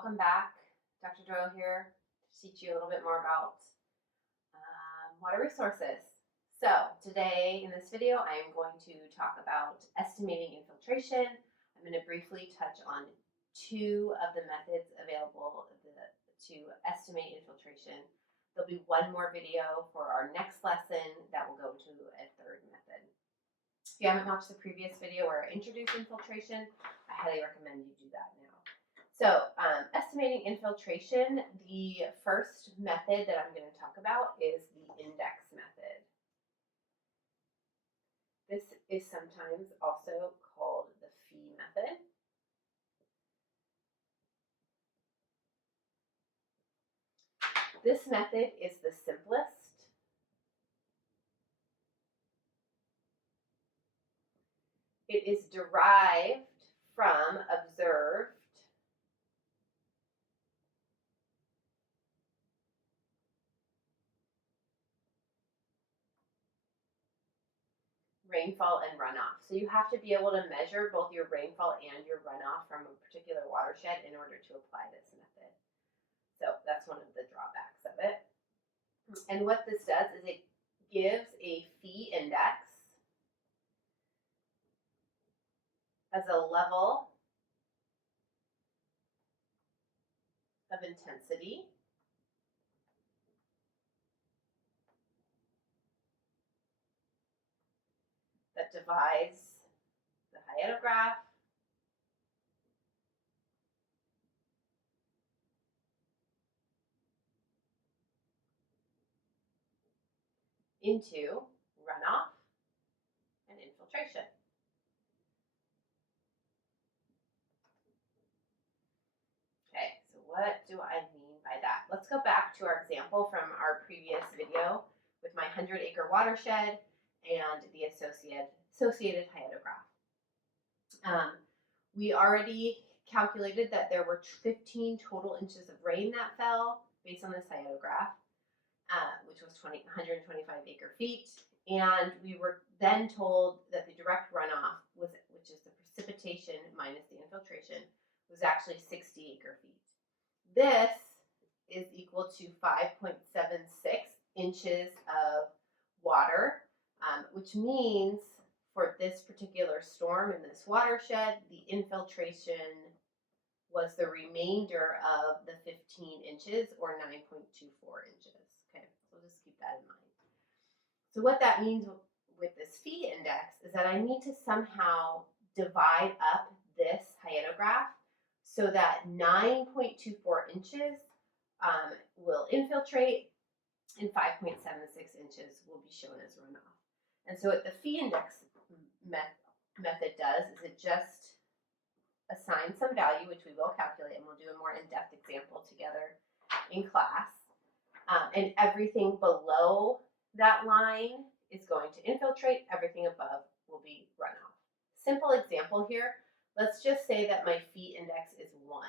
welcome back. Dr. Doyle here to teach you a little bit more about water resources. So today in this video, I am going to talk about estimating infiltration. I'm going to briefly touch on two of the methods available to estimate infiltration. There'll be one more video for our next lesson that will go to a third method. If you haven't watched the previous video where I introduced infiltration, I highly recommend you do that now. So estimating infiltration, the first method that I'm going to talk about is the index method. This is sometimes also called the fee method. This method is the simplest. It is derived from observed rainfall and runoff. So you have to be able to measure both your rainfall and your runoff from a particular watershed in order to apply this method. So that's one of the drawbacks of it. And what this does is it gives a fee index as a level of intensity that divides the hyetograph into runoff and infiltration. Okay, so what do I mean by that? Let's go back to our example from our previous video with my 100-acre watershed and the associated hyetograph. We already calculated that there were 15 total inches of rain that fell based on this hyetograph, which was 125 acre feet. And we were then told that the direct runoff, which is the precipitation minus the infiltration, was actually 60 acre feet. This is equal to 5.76 inches of water, which means for this particular storm in this watershed, the infiltration was the remainder of the 15 inches or 9.24 inches. Okay, so just keep that in mind. So what that means with this fee index is that I need to somehow divide up this hyetograph so that 9.24 inches will infiltrate and 5.76 inches will be shown as runoff. And so what the fee index method does is it just assigns some value, which we will calculate, and we'll do a more in-depth example together in class. And everything below that line is going to infiltrate. Everything above will be runoff. Simple example here. Let's just say that my fee index is 1.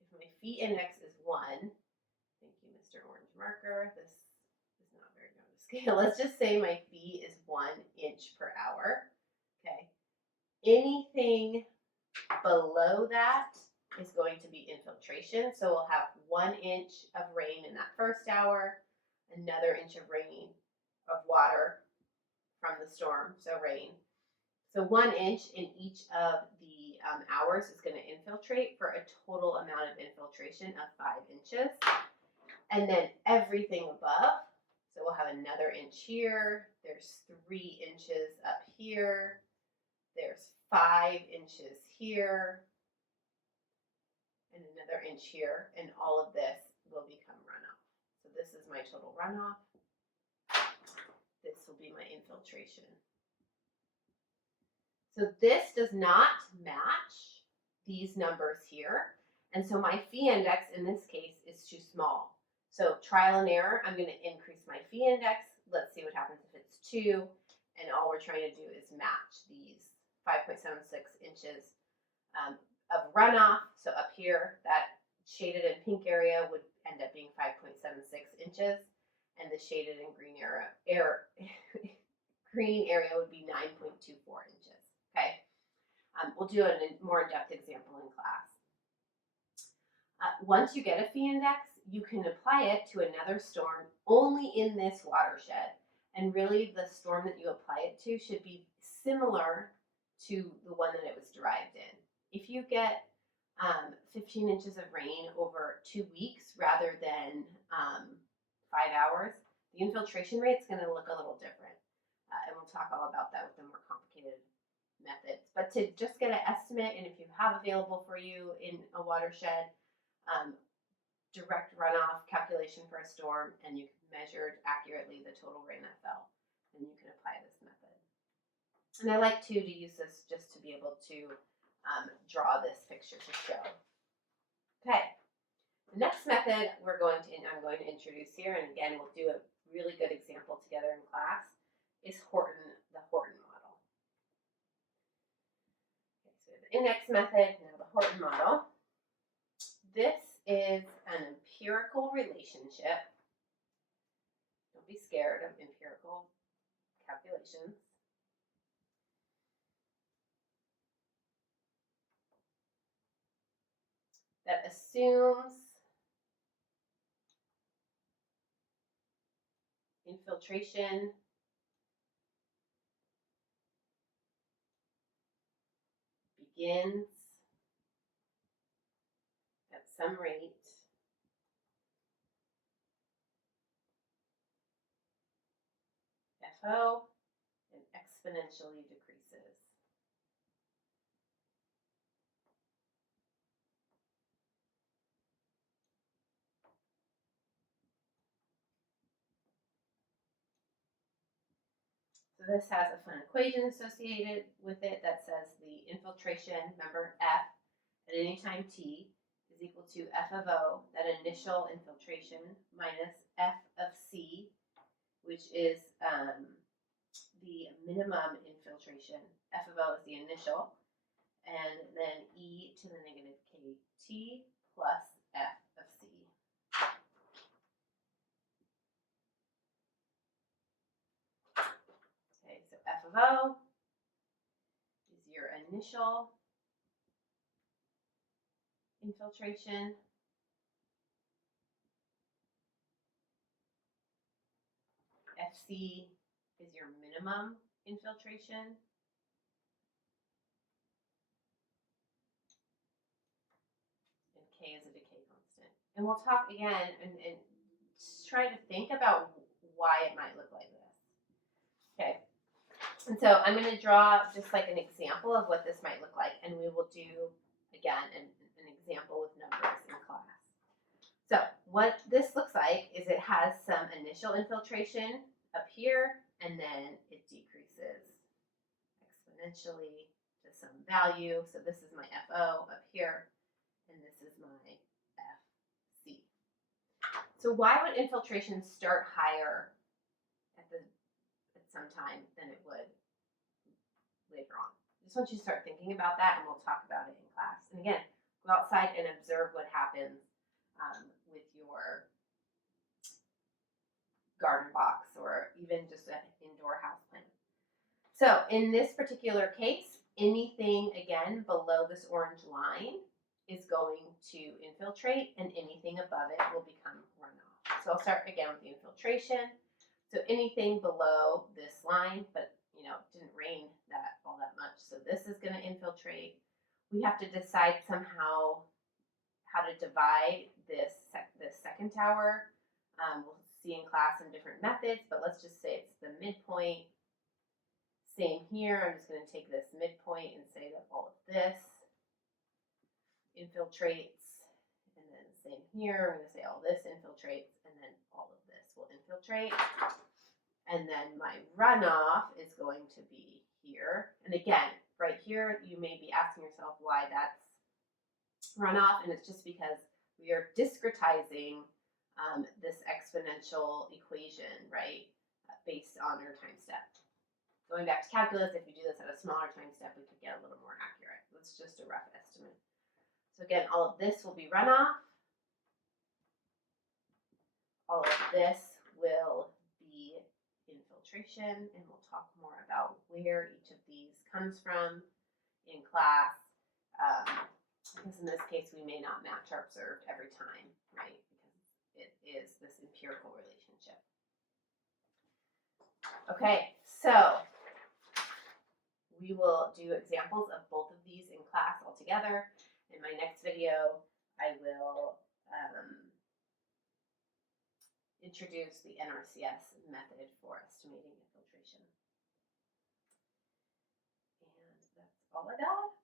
If my fee index is 1, thank you, Mr. Orange Marker. This is not very good to scale. Let's just say my fee is 1 inch per hour. Okay. Anything below that is going to be infiltration. So we'll have 1 inch of rain in that first hour, another inch of rain of water from the storm, so rain. So 1 inch in each of the hours is going to infiltrate for a total amount of infiltration of 5 inches. And then everything above, so we'll have another inch here, there's 3 inches up here, there's 5 inches here, and another inch here, and all of this will become runoff. So this is my total runoff. This will be my infiltration. So this does not match these numbers here, and so my fee index in this case is too small. So trial and error, I'm going to increase my fee index. Let's see what happens if it's 2, and all we're trying to do is match these 5.76 inches of runoff. So up here, that shaded in pink area would end up being 5.76 inches, and the shaded in green area would be 9.24 inches. Okay, we'll do a more in-depth example in class. Once you get a fee index, you can apply it to another storm only in this watershed. And really, the storm that you apply it to should be similar to the one that it was derived in. If you get 15 inches of rain over 2 weeks rather than 5 hours, the infiltration rate is going to look a little different. And we'll talk all about that with the more complicated methods. But to just get an estimate, and if you have available for you in a watershed, direct runoff calculation for a storm, and you measured accurately the total rain that fell, and you can apply this method. And I like to use this just to be able to draw this picture to show. Okay, the next method I'm going to introduce here, and again we'll do a really good example together in class, is the Horton model. Okay, so the index method, now the Horton model. This is an empirical relationship. Don't be scared of empirical calculations. That assumes infiltration begins at some rate FO and exponentially decreases. So this has a fun equation associated with it that says the infiltration, remember F, at any time t is equal to F of O, that initial infiltration, minus F of C, which is the minimum infiltration. F of O is the initial, and then e to the negative kt plus F of C. Okay, so F of O is your initial infiltration. FC is your minimum infiltration. And K is a decay constant. And we'll talk again and try to think about why it might look like this. Okay. And so I'm going to draw just like an example of what this might look like, and we will do, again, an example with numbers in class. So what this looks like is it has some initial infiltration up here, and then it decreases exponentially to some value. So this is my FO up here, and this is my FC. So why would infiltration start higher at some time than it would later on? I just want you to start thinking about that, and we'll talk about it in class. And again, go outside and observe what happens with your garden box or even just an indoor house plant. So in this particular case, anything again below this orange line is going to infiltrate, and anything above it will become runoff. So I'll start again with the infiltration. So anything below this line, but it didn't rain all that much, so this is going to infiltrate. We have to decide somehow how to divide this second tower. We'll see in class in different methods, but let's just say it's the midpoint. Same here, I'm just going to take this midpoint and say that all of this infiltrates, and then same here, I'm going to say all this infiltrates, and then all of this will infiltrate. And then my runoff is going to be here. And again, right here, you may be asking yourself why that's runoff, and it's just because we are discretizing this exponential equation, right, based on our time step. Going back to calculus, if you do this at a smaller time step, we could get a little more accurate. That's just a rough estimate. So again, all of this will be runoff. All of this will be infiltration, and we'll talk more about where each of these comes from in class. because in this case we may not match our observed every time, right? Because it is this empirical relationship. Okay, so we will do examples of both of these in class altogether. In my next video, I will introduce the NRCS method for estimating infiltration. And that's all I got.